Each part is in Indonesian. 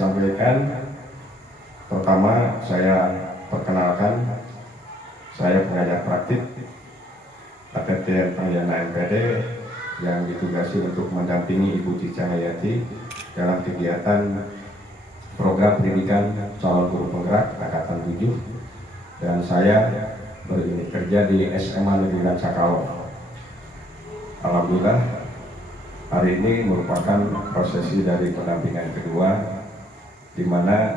disampaikan, pertama saya perkenalkan, saya pengajar praktik ATT Tahyana MPD yang ditugasi untuk mendampingi Ibu Cica Hayati dalam kegiatan program pendidikan calon guru penggerak angkatan 7, dan saya berunit kerja di SMA Negeri Cakawang. Alhamdulillah, hari ini merupakan prosesi dari pendampingan kedua, di mana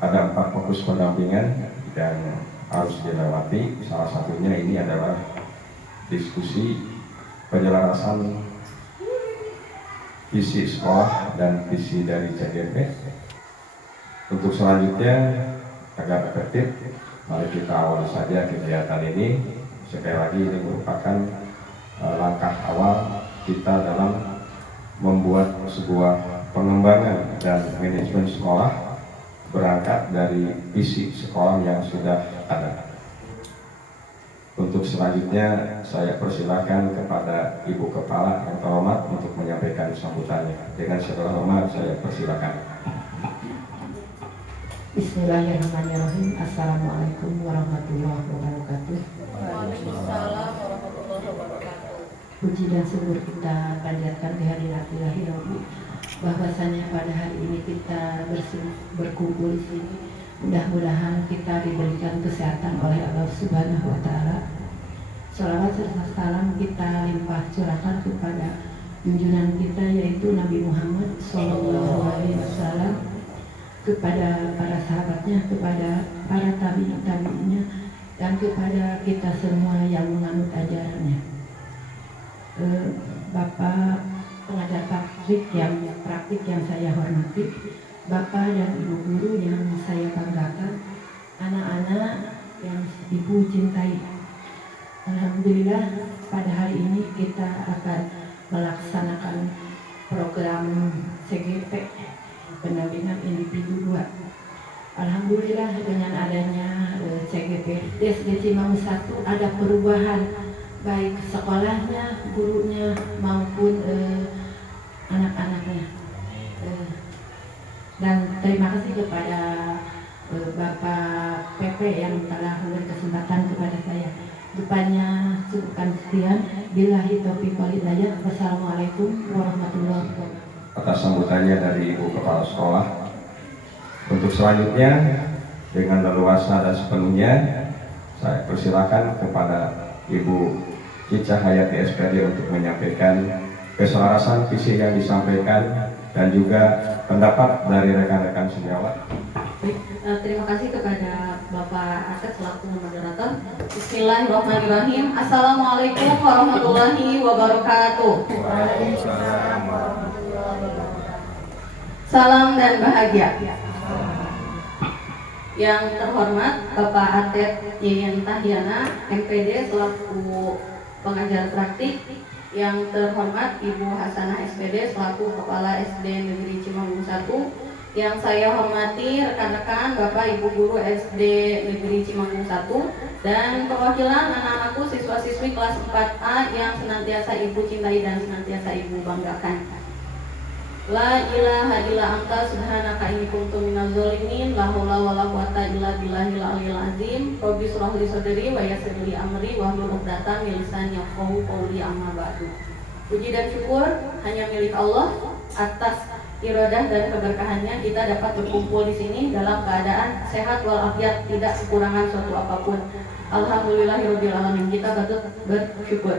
ada 4 fokus pendampingan yang harus dilewati. Salah satunya ini adalah diskusi penyelarasan visi sekolah dan visi dari CGP. Untuk selanjutnya agar efektif, mari kita awali saja kegiatan ini. Sekali lagi ini merupakan langkah awal kita dalam membuat sebuah pengembangan dan manajemen sekolah berangkat dari visi sekolah yang sudah ada. Untuk selanjutnya saya persilakan kepada Ibu Kepala yang terhormat untuk menyampaikan sambutannya. Dengan segala hormat saya persilakan. Bismillahirrahmanirrahim. Assalamualaikum warahmatullahi wabarakatuh. Waalaikumsalam warahmatullahi wabarakatuh. Puji dan syukur kita panjatkan kehadirat Ilahi Rabbi, bahwasanya pada hari ini kita berkumpul di sini. Mudah-mudahan kita diberikan kesehatan oleh Allah Subhanahu wa Ta'ala. Shalawat serta salam kita limpah curahkan kepada junjungan kita, yaitu Nabi Muhammad SAW, kepada para sahabatnya, kepada para tabi'in-tabi'innya, dan kepada kita semua yang menganut ajarannya. Bapak pengajar praktik yang saya hormati, Bapak dan Ibu guru yang saya banggakan, anak-anak yang Ibu cintai. Alhamdulillah, pada hari ini kita akan melaksanakan program CGP, pendampingan individu 2. Alhamdulillah, dengan adanya CGP SD Cimaung 1 ada perubahan, baik sekolahnya, gurunya maupun anak-anaknya. Dan terima kasih kepada Bapak PP yang telah memberi kesempatan kepada saya. Depannya cukupkan sekian. Billahi taufiq wal hidayah. Wassalamualaikum warahmatullahi wabarakatuh. Atas sambutannya dari Ibu Kepala Sekolah. Untuk selanjutnya dengan leluasa dan sepenuhnya saya persilakan kepada Ibu Cica Hayati SPD untuk menyampaikan keselarasan visi yang disampaikan dan juga pendapat dari rekan-rekan sejawat. Baik, terima kasih kepada Bapak Atet selaku moderator. Bismillahirrahmanirrahim. Assalamualaikum warahmatullahi wabarakatuh. Waalaikumsalam. Salam dan bahagia. Yang terhormat Bapak Atet Yayan Tahyana MPD selaku pengajar praktik. Yang terhormat Ibu Hasanah SPD selaku Kepala SD Negeri Cimaung 1. Yang saya hormati rekan-rekan Bapak Ibu Guru SD Negeri Cimaung 1 dan perwakilan anak-anakku siswa-siswi kelas 4A yang senantiasa Ibu cintai dan senantiasa Ibu banggakan. La ilaha illa anta subhanaka inni kuntu minaz zalimin. La haula wala quwata illa billahil aliyil azim. Rabbi shrah li sadri wa yassir li amri wahlul 'uqdatam min lisani yafqahu qawli, amma ba'du. Puji dan syukur hanya milik Allah. Atas iradah dan keberkahannya kita dapat berkumpul di sini dalam keadaan sehat walafiat, tidak kekurangan suatu apapun. Alhamdulillahirabbil alamin. Kita patut bersyukur.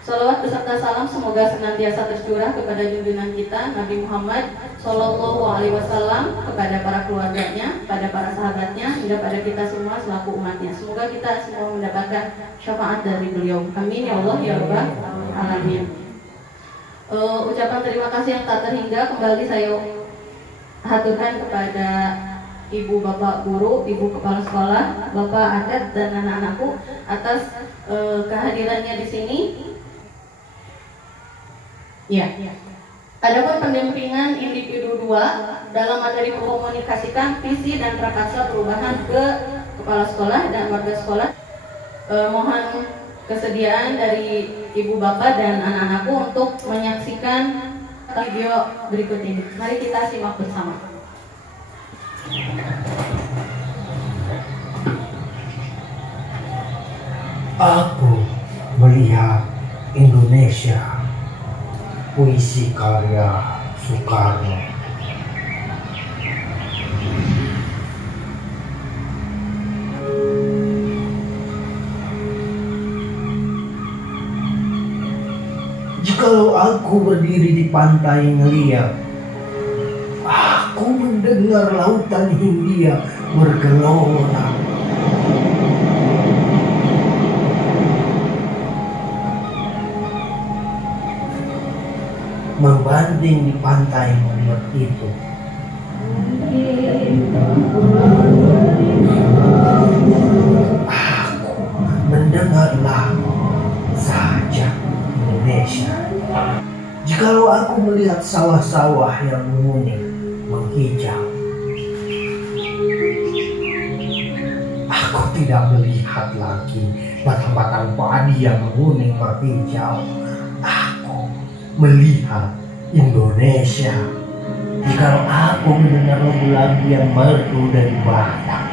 Salawat beserta salam semoga senantiasa tercurah kepada junjungan kita Nabi Muhammad Sallallahu Alaihi Wasallam, kepada para keluarganya, pada para sahabatnya, hingga pada kita semua selaku umatnya. Semoga kita semua mendapatkan syafaat dari beliau. Amin ya Allah ya Rabbal alamin. Ucapan terima kasih yang tak terhingga kembali saya haturkan kepada Ibu Bapak Guru, Ibu Kepala Sekolah, Bapak Atet dan anak-anakku atas kehadirannya di sini. Ya. Adapun pendampingan individu 2 dalam materi mengkomunikasikan visi dan prakarsa perubahan ke kepala sekolah dan warga sekolah. Mohon kesediaan dari Ibu Bapak dan anak-anakku untuk menyaksikan video berikut ini. Mari kita simak bersama. Aku melihat Indonesia, puisi karya Soekarno. Jikalau aku berdiri di pantai ngeliat, aku mendengar lautan Hindia bergelora. Membanding di pantai membuat itu, aku mendengarlah saja Indonesia. Jikalau aku melihat sawah-sawah yang menguning, menghijau, aku tidak melihat lagi batang-batang padi yang menguning, menghijau. Aku melihat Indonesia. Jikalau aku mendengar lagu-lagu yang merdu dari Batak,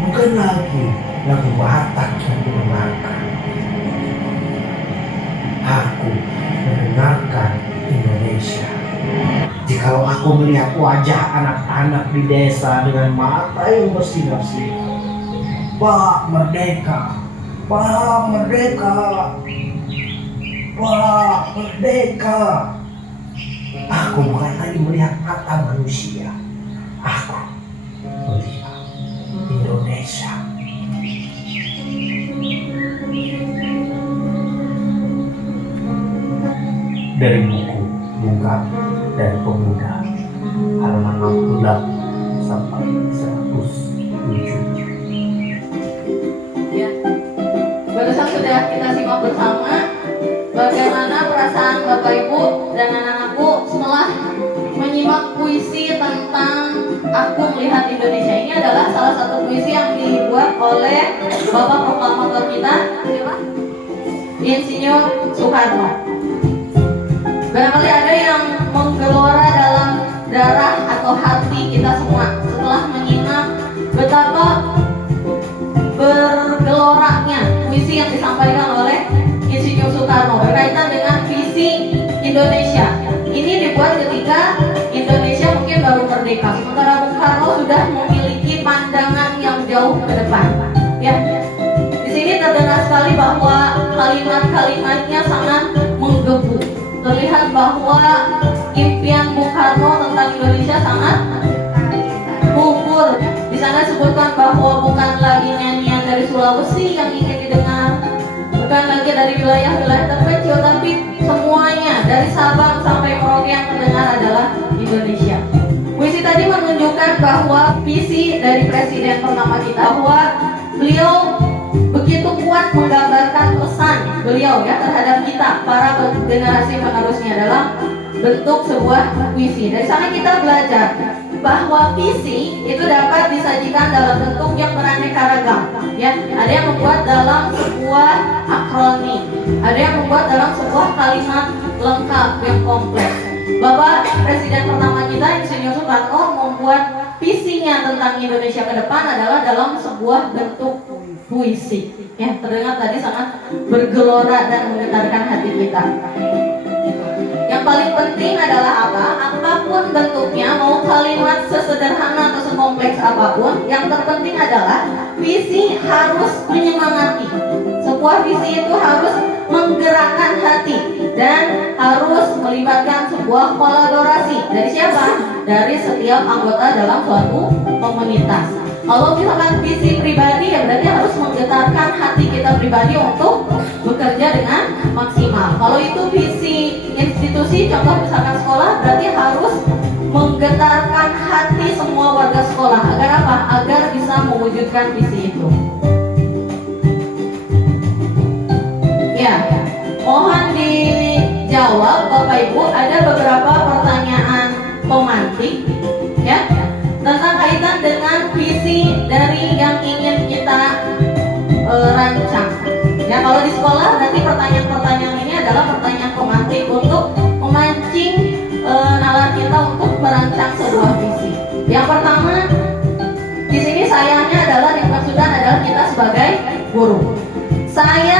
bukan lagi lagu Batak yang kudengarkan. Aku mendengarkan Indonesia. Jikalau aku melihat wajah anak-anak di desa dengan mata yang bersinar-sinar, Pak Merdeka, Pak Merdeka, Pak Merdeka. Aku bukan lagi melihat mata manusia, aku melihat Indonesia. Dari buku Bunga dan Pemuda, halaman 68 sampai 107. Ya, barusan sudah kita simak bersama bagaimana perasaan Bapak Ibu dan anak-anakku setelah menyimak puisi tentang Aku Melihat Indonesia. Ini adalah salah satu puisi yang dibuat oleh Bapak Proklamator kita, siapa? Insinyur Soekarno. Barangkali ada yang menggelora dalam darah atau hati kita semua setelah menyimak betapa bergeloranya puisi yang disampaikan oleh Insinyur Soekarno berkaitan dengan visi Indonesia. Ini dibuat ketika Indonesia mungkin baru merdeka, sementara Bung Karno sudah memiliki pandangan yang jauh ke depan. Ya, di sini terdengar sekali bahwa kalimat-kalimatnya sangat menggebu. Terlihat bahwa impian Bung Karno tentang Indonesia sangat gugur. Di sana disebutkan bahwa bukan lagi nyanyian dari Sulawesi yang ingin didengar, bukan lagi dari wilayah-wilayah terpencil, tapi semuanya dari Sabang sampai Merauke yang terdengar adalah Indonesia. Puisi tadi menunjukkan bahwa visi dari Presiden pertama kita, bahwa beliau begitu kuat menggambarkan pesan beliau ya terhadap kita para generasi penerusnya dalam bentuk sebuah puisi. Dari sana kita belajar bahwa visi itu dapat disajikan dalam bentuk yang beraneka ragam. Ya, ada yang membuat dalam sebuah akronim, ada yang membuat dalam sebuah kalimat lengkap yang kompleks. Bapak Presiden pertama kita Insinyur Soekarno membuat visinya tentang Indonesia ke depan adalah dalam sebuah bentuk puisi. Ya, terdengar tadi sangat bergelora dan menggetarkan hati kita. Yang paling penting adalah apa? Apapun bentuknya, mau kalimat sesederhana atau sekompleks apapun, yang terpenting adalah visi harus menyemangati. Sebuah visi itu harus menggerakkan hati dan harus melibatkan sebuah kolaborasi. Dari siapa? Dari setiap anggota dalam suatu komunitas. Kalau misalkan visi pribadi, ya berarti harus menggetarkan hati kita pribadi untuk bekerja dengan maksimal. Kalau itu visi institusi, contoh misalkan sekolah, berarti harus menggetarkan hati semua warga sekolah. Agar apa? Agar bisa mewujudkan visi itu. Ya, mohon dijawab Bapak Ibu, ada beberapa pertanyaan pemantik ya tentang kaitan dengan visi dari yang ingin kita rancang. Ya, kalau di sekolah nanti pertanyaan-pertanyaan ini adalah pertanyaan pemantik untuk memancing nalar kita untuk merancang sebuah visi. Yang pertama, di sini sayangnya adalah dimaksudkan adalah kita sebagai guru. Saya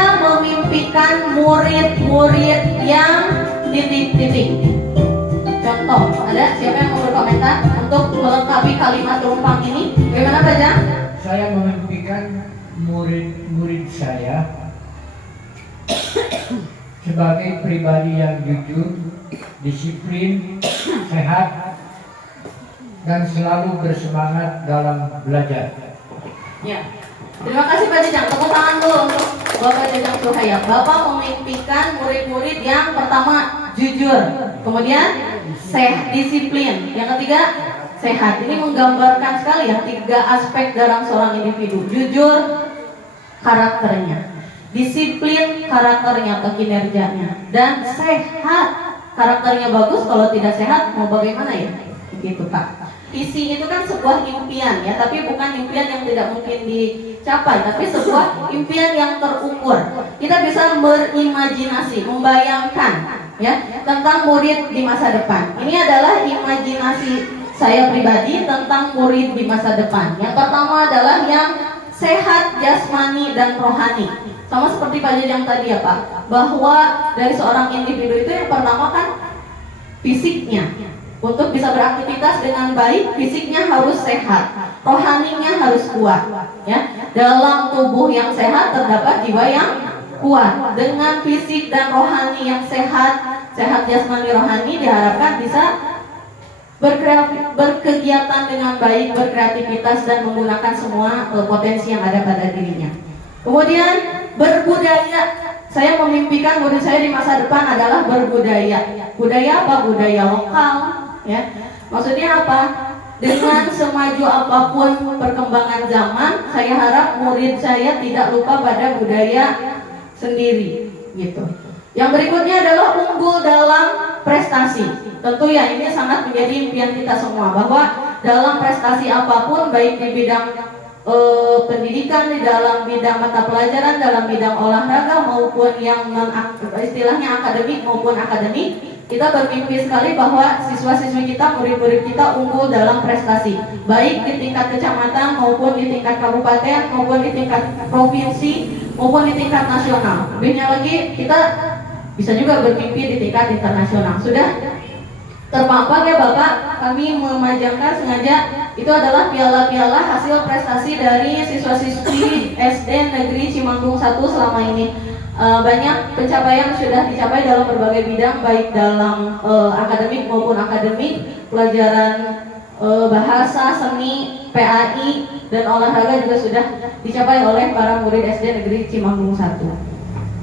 murid-murid yang titik-titik. Contoh, ada siapa yang mau berkomentar untuk melengkapi kalimat rumpang ini? Bagaimana Baja? Saya memimpikan murid-murid saya sebagai pribadi yang jujur, disiplin, sehat, dan selalu bersemangat dalam belajar. Ya. Terima kasih Pak Jajang. Tepuk tangan dulu untuk Bapak Jajang Suhaya. Bapak memimpikan murid-murid yang pertama jujur, kemudian disiplin, yang ketiga sehat. Ini menggambarkan sekali ya 3 aspek dalam seorang individu. Jujur, karakternya, disiplin, karakternya atau kinerjanya, dan sehat. Karakternya bagus, kalau tidak sehat mau bagaimana ya? Begitu Pak. Visi itu kan sebuah impian ya, tapi bukan impian yang tidak mungkin dicapai, tapi sebuah impian yang terukur. Kita bisa berimajinasi, membayangkan ya tentang murid di masa depan. Ini adalah imajinasi saya pribadi tentang murid di masa depan. Yang pertama adalah yang sehat jasmani dan rohani. Sama seperti Pak Jajang tadi ya Pak, bahwa dari seorang individu itu yang pertama kan fisiknya. Untuk bisa beraktivitas dengan baik, fisiknya harus sehat, rohaninya harus kuat. Ya, dalam tubuh yang sehat terdapat jiwa yang kuat. Dengan fisik dan rohani yang sehat, sehat jasmani rohani, diharapkan bisa berkegiatan dengan baik, berkreativitas dan menggunakan semua potensi yang ada pada dirinya. Kemudian berbudaya. Saya memimpikan murid saya di masa depan adalah berbudaya. Budaya apa? Budaya lokal. Ya, maksudnya apa? Dengan semaju apapun perkembangan zaman, saya harap murid saya tidak lupa pada budaya sendiri, gitu. Yang berikutnya adalah unggul dalam prestasi. Tentu ya ini sangat menjadi impian kita semua, bahwa dalam prestasi apapun, baik di bidang pendidikan, di dalam bidang mata pelajaran, dalam bidang olahraga maupun yang istilahnya akademik maupun akademik, kita bermimpi sekali bahwa siswa-siswi kita, murid-murid kita unggul dalam prestasi, baik di tingkat kecamatan maupun di tingkat kabupaten maupun di tingkat provinsi maupun di tingkat nasional. Lebihnya lagi kita bisa juga bermimpi di tingkat internasional. Sudah terpampang ya Bapak, kami memajangkan sengaja itu adalah piala-piala hasil prestasi dari siswa-siswi SD Negeri Cimanggung 1 selama ini. Banyak pencapaian sudah dicapai dalam berbagai bidang, baik dalam akademik maupun akademik, pelajaran bahasa, seni, PAI, dan olahraga juga sudah dicapai oleh para murid SD Negeri Cimanggung 1.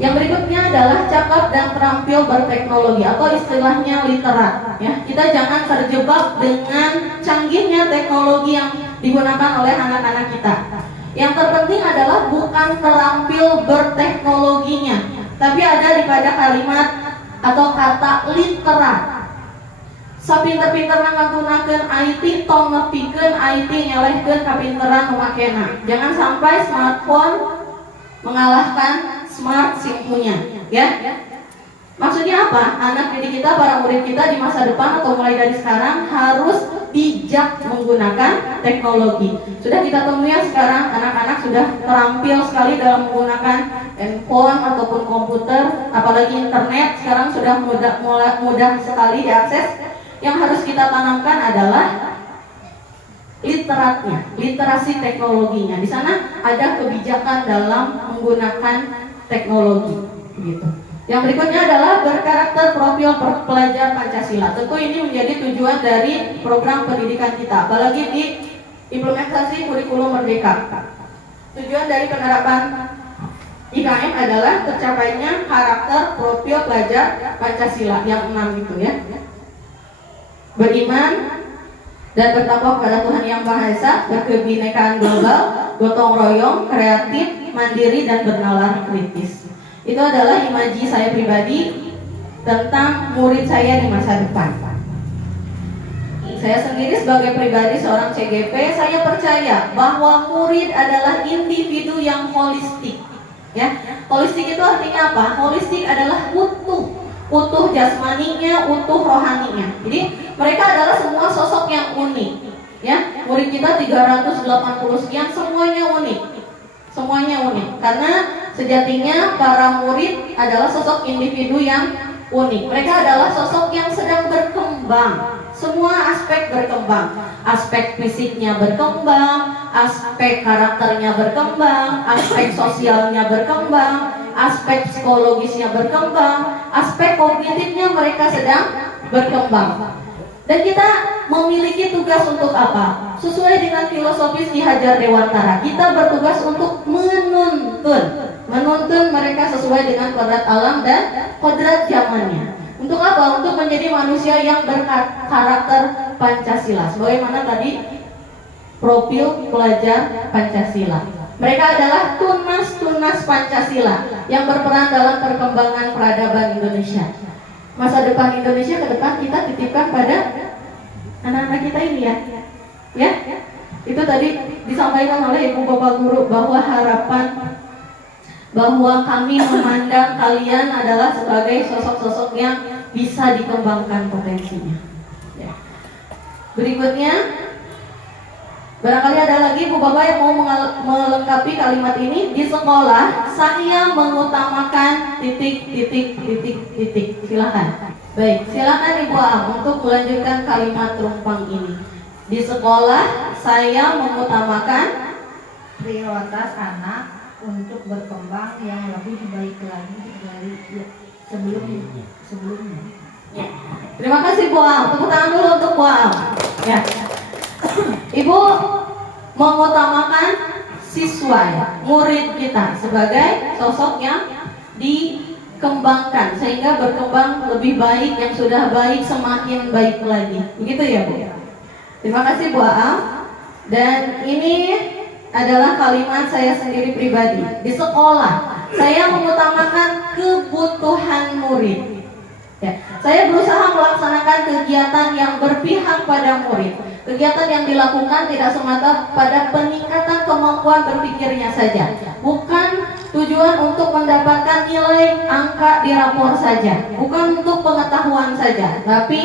Yang berikutnya adalah cakap dan terampil berteknologi atau istilahnya literat. Ya, kita jangan terjebak dengan canggihnya teknologi yang digunakan oleh anak-anak kita. Yang terpenting adalah bukan terampil berteknologinya, tapi ada di pada kalimat atau kata literat. Sapinter-pinter menggunakan IT, tong ngepikeun IT nyalehkeun kapinteran memakena. Jangan sampai smartphone mengalahkan smart simpunya, ya. Maksudnya apa? Anak didik kita, para murid kita di masa depan atau mulai dari sekarang harus bijak menggunakan teknologi. Sudah kita temui ya sekarang anak-anak sudah terampil sekali dalam menggunakan handphone ataupun komputer, apalagi internet sekarang sudah mudah sekali diakses. Yang harus kita tanamkan adalah literatnya, literasi teknologinya. Di sana ada kebijakan dalam menggunakan teknologi, gitu. Yang berikutnya adalah berkarakter profil pelajar Pancasila. Tentu ini menjadi tujuan dari program pendidikan kita, apalagi di implementasi kurikulum Merdeka. Tujuan dari penerapan IKM adalah tercapainya karakter profil pelajar Pancasila yang 6 itu ya. Beriman dan bertakwa kepada Tuhan Yang Maha Esa, berkebinekaan global, gotong royong, kreatif, mandiri, dan bernalar kritis. Itu adalah imaji saya pribadi tentang murid saya di masa depan. Saya sendiri sebagai pribadi seorang CGP, saya percaya bahwa murid adalah individu yang holistik. Ya, holistik itu artinya apa? Holistik adalah utuh jasmaninya, utuh rohaninya. Jadi mereka adalah semua sosok yang unik. Ya, murid kita 380 sekian, semuanya unik. Semuanya unik. Karena Sejatinya para murid adalah sosok individu yang unik. Mereka adalah sosok yang sedang berkembang. Semua aspek berkembang. Aspek fisiknya berkembang, aspek karakternya berkembang, aspek sosialnya berkembang, aspek psikologisnya berkembang, aspek kognitifnya mereka sedang berkembang. Dan kita memiliki tugas untuk apa? Sesuai dengan filosofis Ki Hajar Dewantara, kita bertugas untuk menuntun mereka sesuai dengan kodrat alam dan kodrat zamannya. Untuk apa? Untuk menjadi manusia yang berkarakter Pancasila. Sebagaimana tadi profil pelajar Pancasila. Mereka adalah tunas-tunas Pancasila yang berperan dalam perkembangan peradaban Indonesia. Masa depan Indonesia ke depan kita titipkan pada anak-anak kita ini ya. Ya? Itu tadi disampaikan oleh Ibu Bapak Guru bahwa harapan bahwa kami memandang kalian adalah sebagai sosok-sosok yang bisa dikembangkan potensinya. Ya. Berikutnya, barangkali ada lagi Bu Bapak yang mau melengkapi kalimat ini. Di sekolah saya mengutamakan titik. Silakan. Baik, silakan Ibu Am untuk melanjutkan kalimat rumpang ini. Di sekolah saya mengutamakan prioritas anak untuk berkembang yang lebih baik lagi dari sebelumnya. Ya. Terima kasih Bu Am. Tepuk tangan dulu untuk Bu Am. Ya. Ibu mengutamakan siswa ya, murid kita sebagai sosok yang dikembangkan sehingga berkembang lebih baik, yang sudah baik semakin baik lagi. Begitu ya Bu. Terima kasih Bu Am. Dan ini adalah kalimat saya sendiri pribadi. Di sekolah saya mengutamakan kebutuhan murid. Ya, saya berusaha melaksanakan kegiatan yang berpihak pada murid. Kegiatan yang dilakukan tidak semata pada peningkatan kemampuan berpikirnya saja. Bukan tujuan untuk mendapatkan nilai angka di rapor saja. Bukan untuk pengetahuan saja. Tapi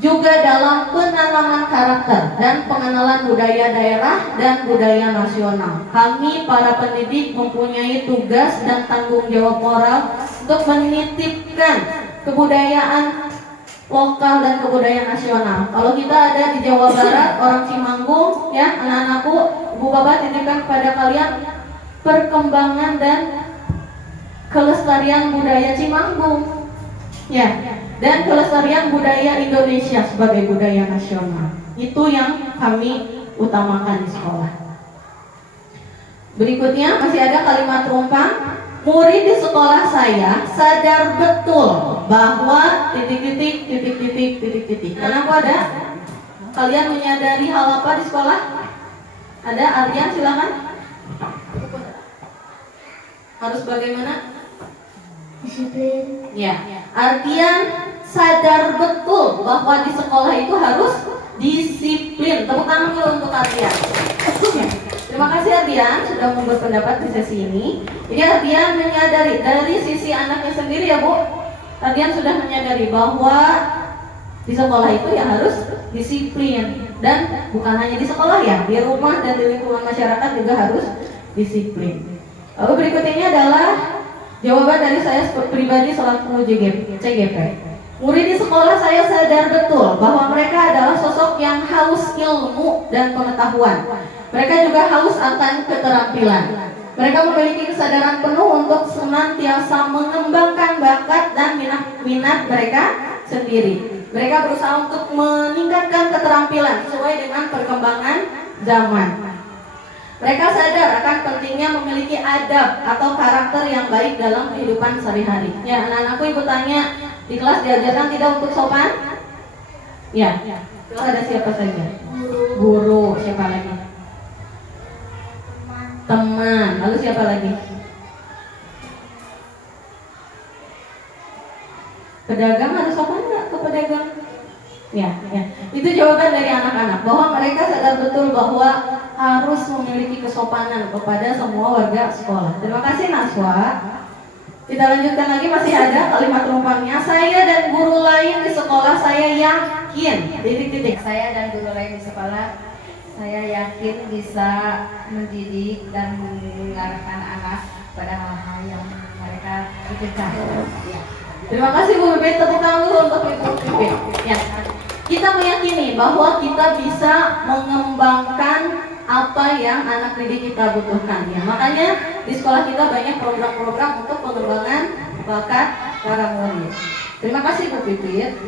juga dalam penanaman karakter dan pengenalan budaya daerah dan budaya nasional. Kami para pendidik mempunyai tugas dan tanggung jawab moral untuk menitipkan kebudayaan lokal dan kebudayaan nasional. Kalau kita ada di Jawa Barat, orang Cimanggung, ya anak-anakku, Bu Bapak titipkan kepada kalian perkembangan dan kelestarian budaya Cimanggung, ya, dan kelestarian budaya Indonesia sebagai budaya nasional. Itu yang kami utamakan di sekolah. Berikutnya masih ada kalimat rumpang. Murid di sekolah saya sadar betul bahwa titik. Kenapa ada? Kalian menyadari hal apa di sekolah? Ada? Artian silakan. Harus bagaimana? Disiplin. Ya, artian sadar betul bahwa di sekolah itu harus disiplin. Tepuk tangan dulu untuk Artian. Terima kasih Artian sudah mau berpendapat di sesi ini. Jadi Artian menyadari dari sisi anaknya sendiri ya Bu. Artian sudah menyadari bahwa di sekolah itu ya harus disiplin, dan bukan hanya di sekolah ya, di rumah dan di lingkungan masyarakat juga harus disiplin. Lalu berikutnya adalah jawaban dari saya pribadi selaku CGP. Murid di sekolah saya sadar betul bahwa mereka adalah sosok yang haus ilmu dan pengetahuan. Mereka juga haus akan keterampilan. Mereka memiliki kesadaran penuh untuk senantiasa mengembangkan bakat dan minat mereka sendiri. Mereka berusaha untuk meningkatkan keterampilan sesuai dengan perkembangan zaman. Mereka sadar akan pentingnya memiliki adab atau karakter yang baik dalam kehidupan sehari-hari. Ya, anak-anakku, Ibu tanya, di kelas diajarkan tidak untuk sopan? Ya, itu ada siapa saja? Guru, siapa lagi? Teman, lalu siapa lagi? Pedagang, ada sopan nggak ke pedagang? Ya. Itu jawaban dari anak-anak bahwa mereka sadar betul bahwa harus memiliki kesopanan kepada semua warga sekolah. Terima kasih Naswa. Kita lanjutkan lagi, masih ada kalimat rumpangnya. Saya dan guru lain di sekolah saya yakin. Saya dan guru lain di sekolah saya yakin bisa mendidik dan mengarahkan anak pada hal-hal yang mereka pikirkan. Ya. Terima kasih Bu Bibit, tepuk tangan dulu untuk Ibu Bibit. Ya. Kita meyakini bahwa kita bisa mengembangkan apa yang anak didik kita butuhkan ya. Makanya di sekolah kita banyak program-program untuk pengembangan bakat para murid. Terima kasih Bu Pipit.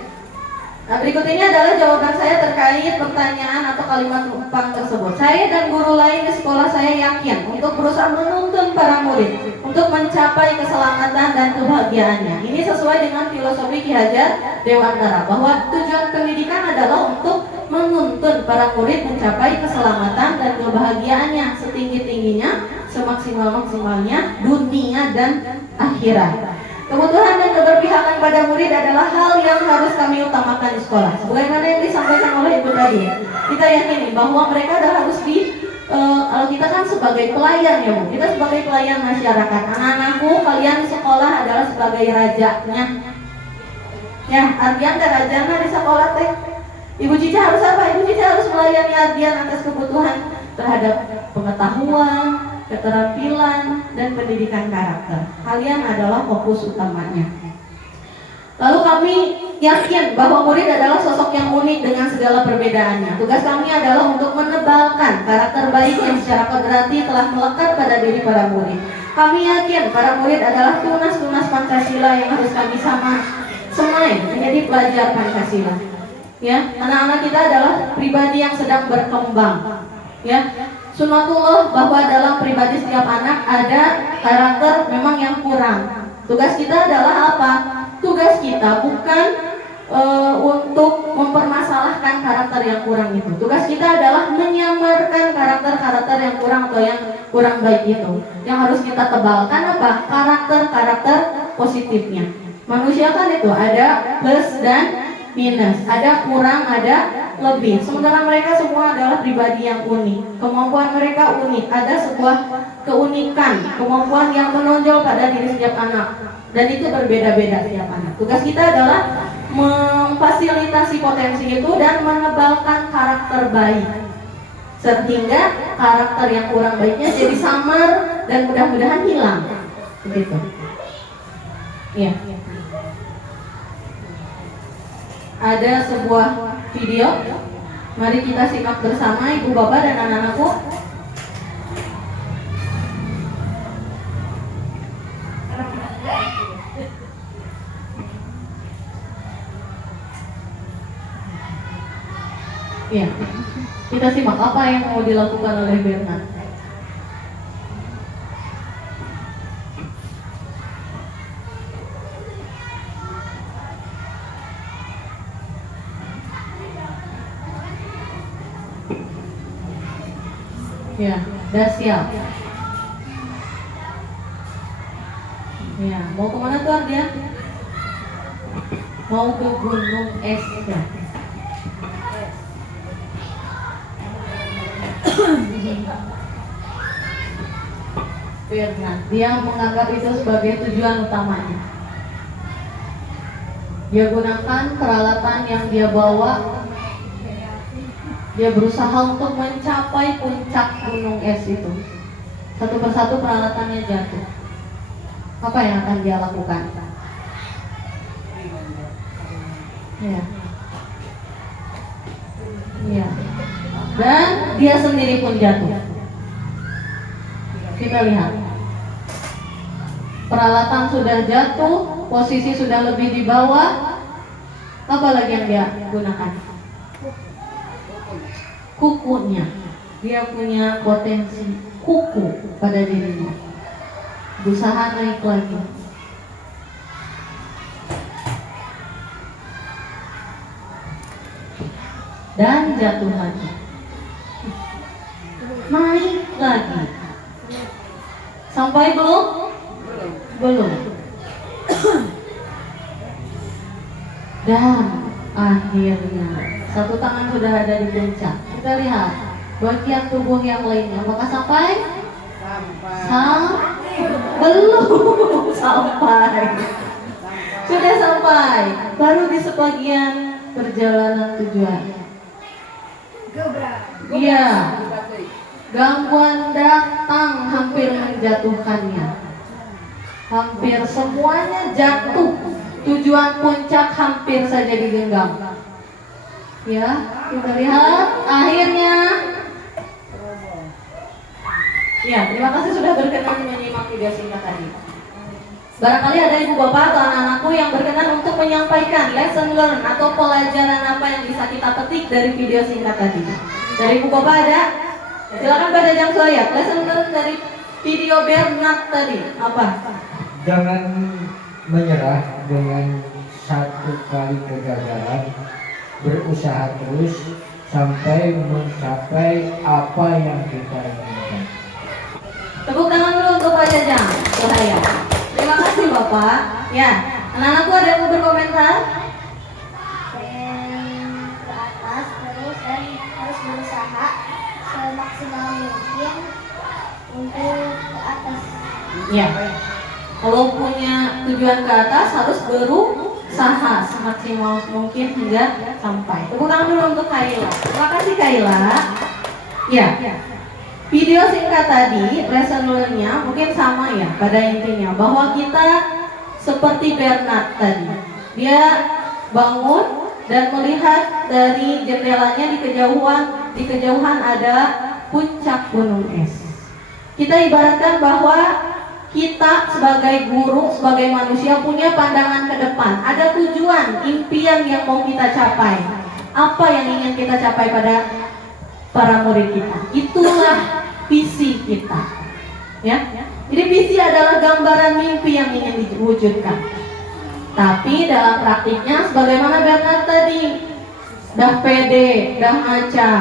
Nah, berikut ini adalah jawaban saya terkait pertanyaan atau kalimat umpan tersebut. Saya dan guru lain di sekolah saya yakin untuk berusaha menuntun para murid untuk mencapai keselamatan dan kebahagiaannya. Ini sesuai dengan filosofi Ki Hajar Dewantara bahwa tujuan pendidikan adalah untuk menuntun para murid mencapai keselamatan dan kebahagiaannya setinggi-tingginya, semaksimal-maksimalnya dunia dan akhirat. Kebutuhan dan keberpihakan pada murid adalah hal yang harus kami utamakan di sekolah. Sebagaimana yang disampaikan oleh Ibu tadi, kita yakini bahwa mereka adalah harus kalau kita kan sebagai pelayan ya Bu, kita sebagai pelayan masyarakat. Anak-anakku, kalian di sekolah adalah sebagai rajanya. Ya, artian dan rajana di sekolah teh. Ibu Cica harus apa? Ibu Cica harus melayani artian atas kebutuhan terhadap pengetahuan, keterampilan, dan pendidikan karakter. Kalian adalah fokus utamanya. Lalu kami yakin bahwa murid adalah sosok yang unik dengan segala perbedaannya. Tugas kami adalah untuk menebalkan karakter baik yang secara kodrati telah melekat pada diri para murid. Kami yakin para murid adalah tunas-tunas Pancasila yang harus kami semai menjadi pelajar Pancasila. Ya, anak-anak kita adalah pribadi yang sedang berkembang. Ya, sunatullah bahwa dalam pribadi setiap anak ada karakter memang yang kurang. Tugas kita adalah apa? Tugas kita bukan untuk mempermasalahkan karakter yang kurang itu. Tugas kita adalah menyamarkan karakter-karakter yang kurang atau yang kurang baik itu. Yang harus kita tebalkan apa? Karakter-karakter positifnya. Manusia kan itu ada plus dan minus, ada kurang, ada lebih. Sementara mereka semua adalah pribadi yang unik. Kemampuan mereka unik. Ada sebuah keunikan, kemampuan yang menonjol pada diri setiap anak. Dan itu berbeda-beda setiap anak. Tugas kita adalah memfasilitasi potensi itu dan menebalkan karakter baik. Sehingga karakter yang kurang baiknya jadi samar dan mudah-mudahan hilang. Begitu. Iya. Ada sebuah video. Mari kita simak bersama ibu bapak dan anak-anakku. Ya, kita simak apa yang mau dilakukan oleh Bernard. Ya, udah siap. Ya, mau kemana tuh dia? Mau ke Gunung Es ya. Bernard, dia menganggap itu sebagai tujuan utamanya. Dia gunakan peralatan yang dia bawa. Dia berusaha untuk mencapai puncak gunung es itu. Satu persatu peralatannya jatuh. Apa yang akan dia lakukan? Ya. Ya. Dan dia sendiri pun jatuh. Kita lihat. Peralatan sudah jatuh, posisi sudah lebih di bawah. Apa lagi yang dia gunakan? Kukunya. Dia punya potensi kuku pada dirinya. Berusaha naik lagi. Dan jatuh lagi. Naik lagi. Sampai belum? Belum. Dan akhirnya satu tangan sudah ada di puncak. Kita lihat bagian tubuh yang lainnya. Apakah sampai? Belum sampai. Sudah sampai. Baru di sebagian perjalanan tujuan. Iya. Gangguan datang hampir menjatuhkannya. Hampir semuanya jatuh. Tujuan puncak hampir saja digenggam. Ya, kita lihat akhirnya. Ya, terima kasih sudah berkenan menyimak video singkat tadi. Barangkali ada ibu bapak atau anak-anakku yang berkenan untuk menyampaikan lesson learn atau pelajaran apa yang bisa kita petik dari video singkat tadi. Dari ibu bapak ada? Silakan Pak Jajang Soyat. Lesson learn dari video Bernard tadi apa? Jangan menyerah dengan satu kali kegagalan, berusaha terus sampai mencapai apa yang kita inginkan. Tepuk tangan dulu untuk Pak Jajang Sohaya. Terima kasih Bapak. Ya, anak-anakku ada yang mau berkomentar? Ke atas terus dan harus berusaha semaksimal mungkin untuk ke atas. Ya. Kalau punya tujuan ke atas harus berusaha semaksimal mungkin hingga sampai. Tepuk tangan dulu untuk Kaila. Terima kasih Kaila. Ya. Video singkat tadi, lesson learn-nya mungkin sama ya pada intinya, bahwa kita seperti Bernard tadi. Dia bangun dan melihat dari jendelanya di kejauhan ada puncak gunung es. Kita ibaratkan bahwa kita sebagai guru, sebagai manusia punya pandangan ke depan. Ada tujuan, impian yang mau kita capai. Apa yang ingin kita capai pada para murid kita? Itulah visi kita. Ya. Jadi visi adalah gambaran mimpi yang ingin diwujudkan. Tapi dalam praktiknya sebagaimana Bernard tadi, dah pede, dah ngaca,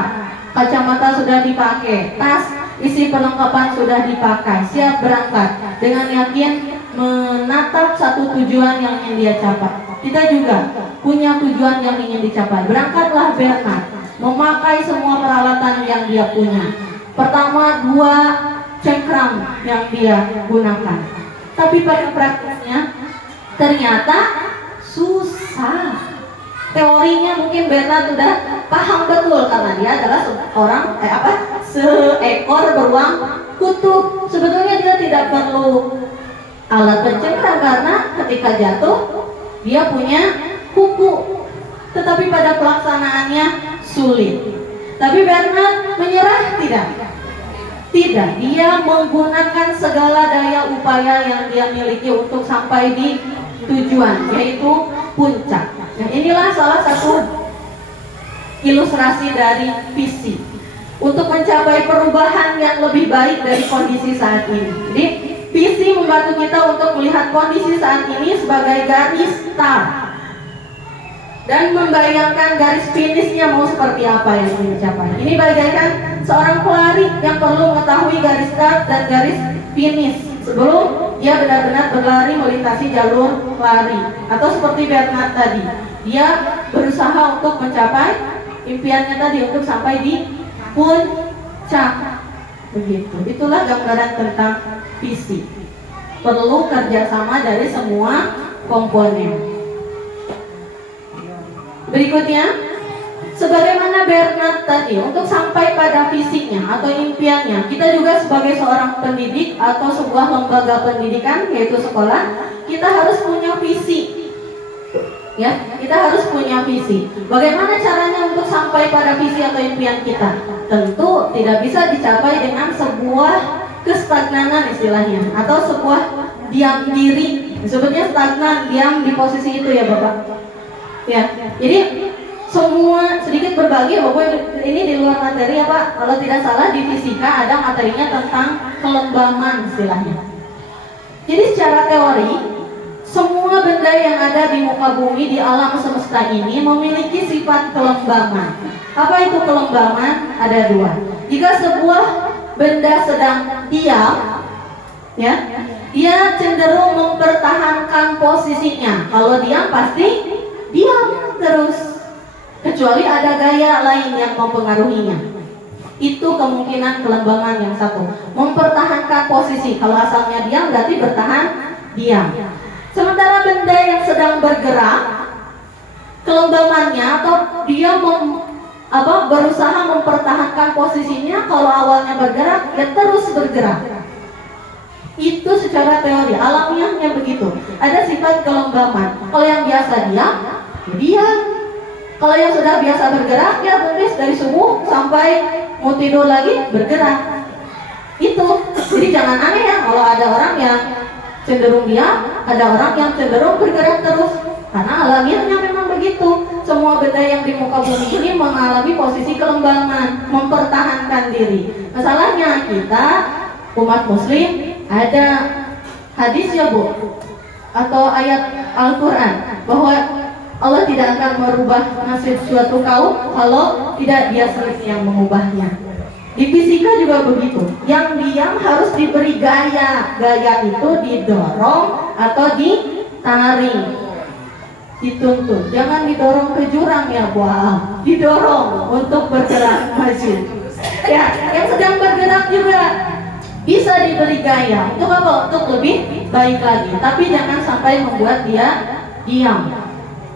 kacamata sudah dipakai, tas isi perlengkapan sudah dipakai, siap berangkat dengan yakin menatap satu tujuan yang ingin dia capai. Kita juga punya tujuan yang ingin dicapai. Berangkatlah Bernard, memakai semua peralatan yang dia punya. Pertama 2 cengkram yang dia gunakan. Tapi pada praktiknya ternyata susah. Teorinya mungkin Bernard sudah paham betul karena dia adalah seekor beruang kutub. Sebetulnya dia tidak perlu alat pencengkram karena ketika jatuh dia punya kuku. Tetapi pada pelaksanaannya sulit. Tapi Bernard menyerah tidak? Tidak. Dia menggunakan segala daya upaya yang dia miliki untuk sampai di tujuan, yaitu puncak. Nah, inilah salah satu ilustrasi dari visi untuk mencapai perubahan yang lebih baik dari kondisi saat ini. Jadi visi membantu kita untuk melihat kondisi saat ini sebagai garis start dan membayangkan garis finishnya mau seperti apa yang ingin dicapai. Ini bagaikan seorang pelari yang perlu mengetahui garis start dan garis finish sebelum dia benar-benar berlari melintasi jalur lari. Atau seperti Bernard tadi, dia berusaha untuk mencapai impiannya tadi untuk sampai di puncak. Begitu. Itulah gambaran tentang visi. Perlu kerjasama dari semua komponen. Berikutnya, sebagaimana Bernard tadi, untuk sampai pada visinya atau impiannya, kita juga sebagai seorang pendidik atau sebuah lembaga pendidikan, yaitu sekolah, kita harus punya visi. Ya, kita harus punya visi. Bagaimana caranya untuk sampai pada visi atau impian kita? Tentu tidak bisa dicapai dengan sebuah kestagnanan istilahnya, atau sebuah diam diri. Sebetulnya stagnan, diam di posisi itu ya Bapak. Ya, jadi semua sedikit berbagi Bapak, ini di luar materi ya Pak. Kalau tidak salah di fisika ada materinya tentang kelembaman istilahnya. Jadi secara teori semua benda yang ada di muka bumi, di alam semesta ini memiliki sifat kelembaman. Apa itu kelembaman? Ada 2. Jika sebuah benda sedang diam, ya, dia cenderung mempertahankan posisinya. Kalau diam pasti diam terus, kecuali ada gaya lain yang mempengaruhinya. Itu kemungkinan kelembaman yang satu, mempertahankan posisi. Kalau asalnya diam berarti bertahan diam. Sementara benda yang sedang bergerak, kelembamannya atau dia berusaha mempertahankan posisinya. Kalau awalnya bergerak, dia terus bergerak. Itu secara teori, alamiahnya begitu. Ada sifat kelembapan. Kalau yang biasa diam, ya diam. Kalau yang sudah biasa bergerak, ya tulis dari subuh sampai mau tidur lagi bergerak. Itu. Jadi jangan aneh ya kalau ada orang yang cenderung diam, ada orang yang cenderung bergerak terus. Karena alamiahnya memang begitu. Semua benda yang di muka bumi ini mengalami posisi kelembaman, mempertahankan diri. Masalahnya kita umat muslim ada hadis ya Bu, atau ayat Al-Quran bahwa Allah tidak akan merubah nasib suatu kaum kalau tidak dia sendiri yang mengubahnya. Di fisika juga begitu. Yang diam harus diberi gaya. Gaya itu didorong atau ditarik, dituntun. Jangan didorong ke jurang ya Bu, didorong untuk bergerak maju. Ya, yang sedang bergerak juga bisa diberi gaya. Untuk apa? Untuk lebih baik lagi. Tapi jangan sampai membuat dia diam.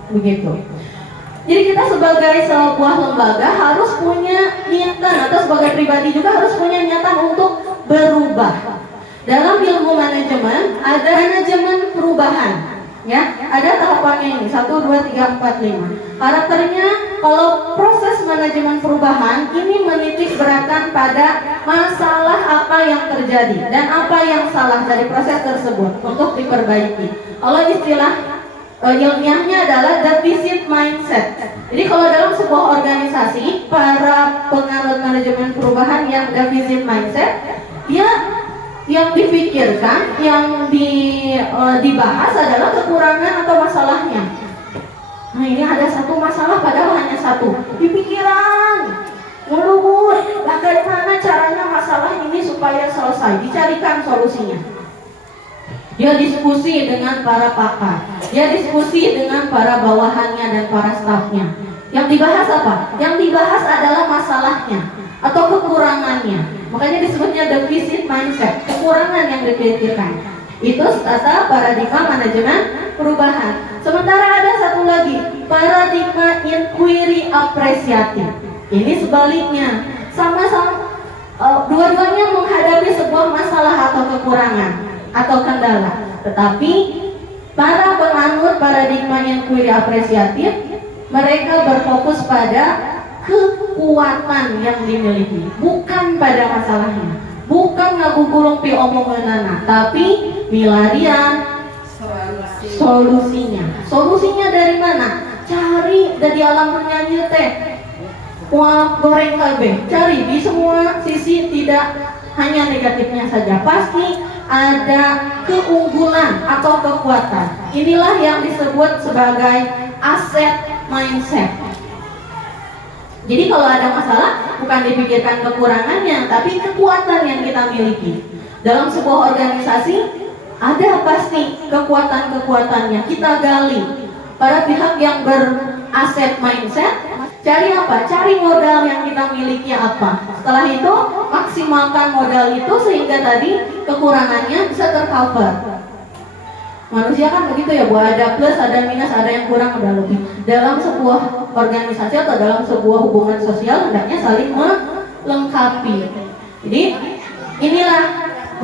Begitu. Jadi kita sebagai sebuah lembaga harus punya niatan, atau sebagai pribadi juga harus punya niatan untuk berubah. Dalam ilmu manajemen ada manajemen perubahan. Ya, ada tahapannya ini 1, 2, 3, 4, 5. Karakternya kalau proses manajemen perubahan ini menitik beratkan pada masalah apa yang terjadi dan apa yang salah dari proses tersebut untuk diperbaiki. Kalau istilah ilmiahnya adalah deficit mindset. Jadi kalau dalam sebuah organisasi, para penganut manajemen perubahan yang deficit mindset, dia yang dipikirkan, yang dibahas adalah kekurangan atau masalahnya. Nah ini ada satu masalah padahal hanya satu. Di pikiran melulu bagaimana caranya masalah ini supaya selesai, dicarikan solusinya. Dia diskusi dengan para pakar, dia diskusi dengan para bawahannya dan para stafnya. Yang dibahas apa? Yang dibahas adalah masalahnya atau kekurangannya. Makanya disebutnya deficit mindset, kekurangan yang dipikirkan. Itu kata paradigma manajemen perubahan. Sementara ada satu lagi, paradigma inquiry apresiatif. Ini sebaliknya, sama-sama dua-duanya menghadapi sebuah masalah atau kekurangan atau kendala. Tetapi para penganut paradigma inquiry apresiatif, mereka berfokus pada kekuatan yang dimiliki, bukan pada masalahnya, bukan ngagugulung pi omonganana, tapi milarian solusinya. Solusinya dari mana? Cari dari alam penyanyi teh. Wah, goreng kabeh. Cari di semua sisi, tidak hanya negatifnya saja. Pasti ada keunggulan atau kekuatan. Inilah yang disebut sebagai aset mindset. Jadi kalau ada masalah, bukan dipikirkan kekurangannya, tapi kekuatan yang kita miliki. Dalam sebuah organisasi, ada pasti kekuatan-kekuatannya, kita gali. Para pihak yang beraset mindset, cari apa? Cari modal yang kita miliki apa. Setelah itu, maksimalkan modal itu sehingga tadi kekurangannya bisa tercover. Manusia kan begitu ya Bu, ada plus, ada minus, ada yang kurang, ada lebih. Dalam sebuah organisasi atau dalam sebuah hubungan sosial hendaknya saling melengkapi. Jadi inilah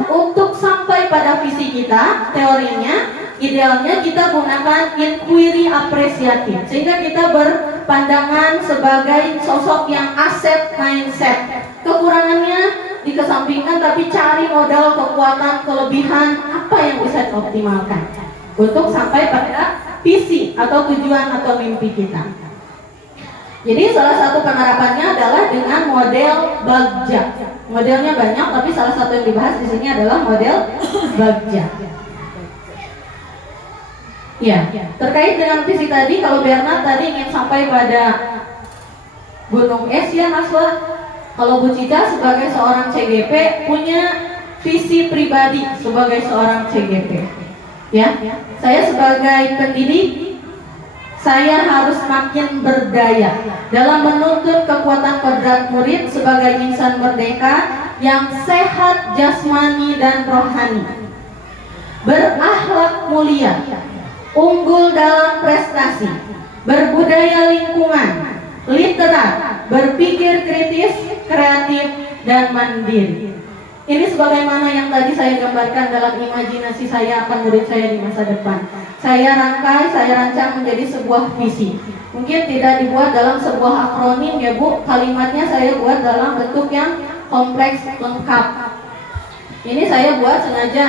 untuk sampai pada visi kita, teorinya, idealnya kita gunakan inquiry apresiatif sehingga kita berpandangan sebagai sosok yang aset mindset. Kekurangannya dikesampingkan, tapi cari modal, kekuatan, kelebihan apa yang bisa dioptimalkan untuk sampai pada visi atau tujuan atau mimpi kita. Jadi salah satu penerapannya adalah dengan model Bagja. Modelnya banyak, tapi salah satu yang dibahas di sini adalah model Bagja. Ya, terkait dengan visi tadi, kalau Bernard tadi ingin sampai pada gunung es ya Mas Wah. Kalau Bu Cica sebagai seorang CGP punya visi pribadi sebagai seorang CGP. Ya, saya sebagai pendidik, saya harus makin berdaya dalam menuntut kekuatan kodrat murid sebagai insan merdeka yang sehat jasmani dan rohani, berakhlak mulia, unggul dalam prestasi, berbudaya lingkungan, literat, berpikir kritis, kreatif, dan mandiri. Ini sebagaimana yang tadi saya gambarkan dalam imajinasi saya akan murid saya di masa depan. Saya rancang menjadi sebuah visi. Mungkin tidak dibuat dalam sebuah akronim ya Bu, kalimatnya saya buat dalam bentuk yang kompleks, lengkap. Ini saya buat sengaja.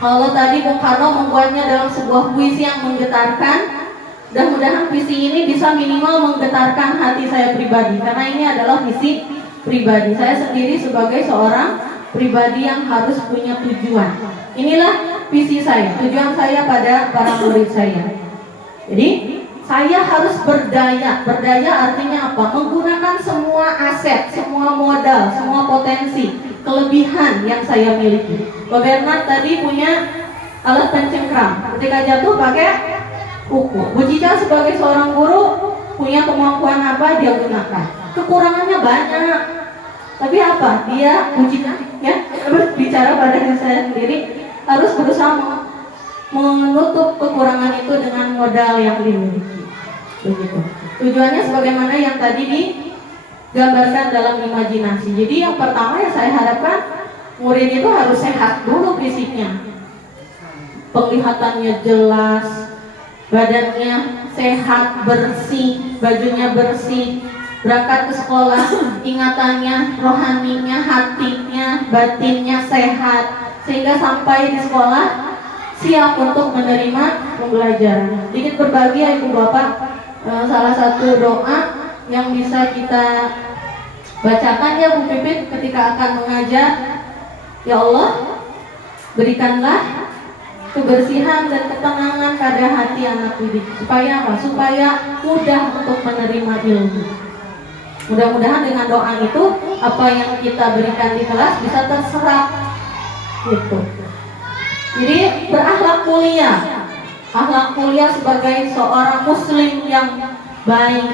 Kalau tadi Bung Karno membuatnya dalam sebuah puisi yang menggetarkan, mudah-mudahan visi ini bisa minimal menggetarkan hati saya pribadi, karena ini adalah visi pribadi. Saya sendiri sebagai seorang pribadi yang harus punya tujuan. Inilah visi saya, tujuan saya pada para murid saya. Jadi saya harus berdaya. Berdaya artinya apa? Menggunakan semua aset, semua modal, semua potensi, kelebihan yang saya miliki. Pak Bernard tadi punya alat pencengkram. Ketika jatuh pakai kuku. Bu Cica sebagai seorang guru punya kemampuan apa dia gunakan. Kekurangannya banyak. Tapi apa? Dia ujian ya, berbicara pada diri saya sendiri, harus berusaha menutup kekurangan itu dengan modal yang dimiliki. Begitu. Tujuannya sebagaimana yang tadi digambarkan dalam imajinasi. Jadi yang pertama yang saya harapkan murid itu harus sehat dulu fisiknya. Penglihatannya jelas, badannya sehat, bersih, bajunya bersih. Berangkat ke sekolah, ingatannya, rohaninya, hatinya, batinnya sehat, sehingga sampai di sekolah siap untuk menerima pembelajaran. Sedikit berbagi ya Ibu Bapak, salah satu doa yang bisa kita bacakan ya Bu Pipit ketika akan mengajar. Ya Allah, berikanlah kebersihan dan ketenangan pada hati anak didik. Supaya apa? Supaya mudah untuk menerima ilmu. Mudah-mudahan dengan doa itu apa yang kita berikan di kelas bisa terserap gitu. Jadi berakhlak mulia. Akhlak mulia sebagai seorang muslim yang baik,